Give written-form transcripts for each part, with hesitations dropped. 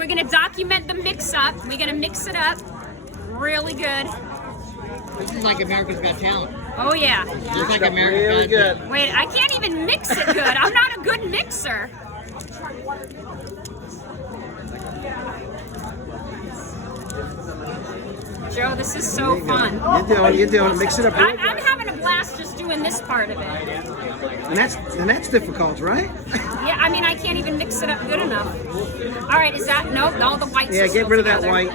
we're gonna document the mix-up. We're gonna mix it up really good. This is like America's Got Talent. Oh yeah. It's like America's Really Got good. Talent. Wait, I can't even mix it good. I'm not a good mixer. Joe, this is so fun. You're doing it. Mix it up. I'm having a blast just doing this part of it. And that's difficult, right? Yeah, I mean, I can't even mix it up good enough. All right, is that, nope, all the whites Yeah, are get still rid of that together. white.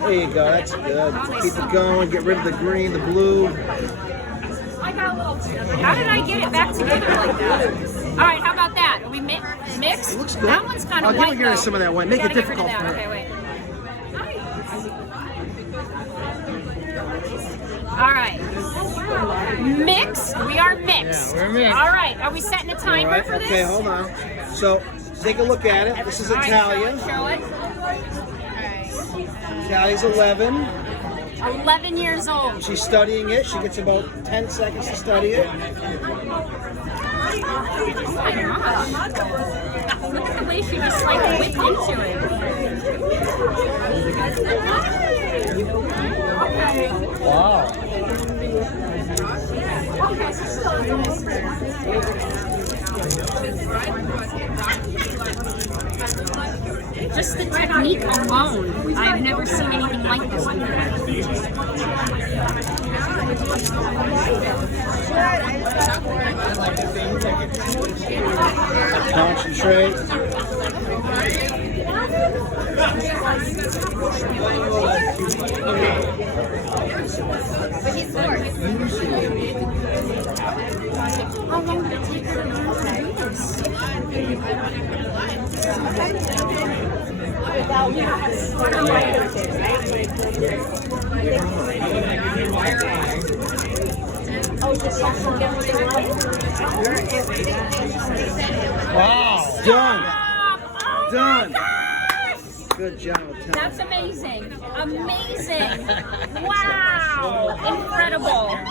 There you go. That's good. Oh, Keep it going. Get rid of the green, the blue. I got a little, how did I get it back together like that? All right, how about that? Are we mix? It looks good. That one's kind of I'll white, get rid of though. some of that white. Make Gotta it get rid of difficult that. for her. Okay, wait. All right. Mixed. We are mixed. Yeah, we're mixed. All right. Are we setting a timer All right. for this? Okay, hold on. So take a look at it. This is All right, Italia. show it. Italia's 11. 11 years old. She's studying it. She gets about 10 seconds to study it. Oh my gosh. Look at the way she just like whipped into it. Wow. Just the technique alone, I've never seen anything like this before. Concentrate. How long did it take her to learn to do this? Wow. Done. Oh Done. my gosh! Good job. That's amazing. Amazing. Wow. Incredible.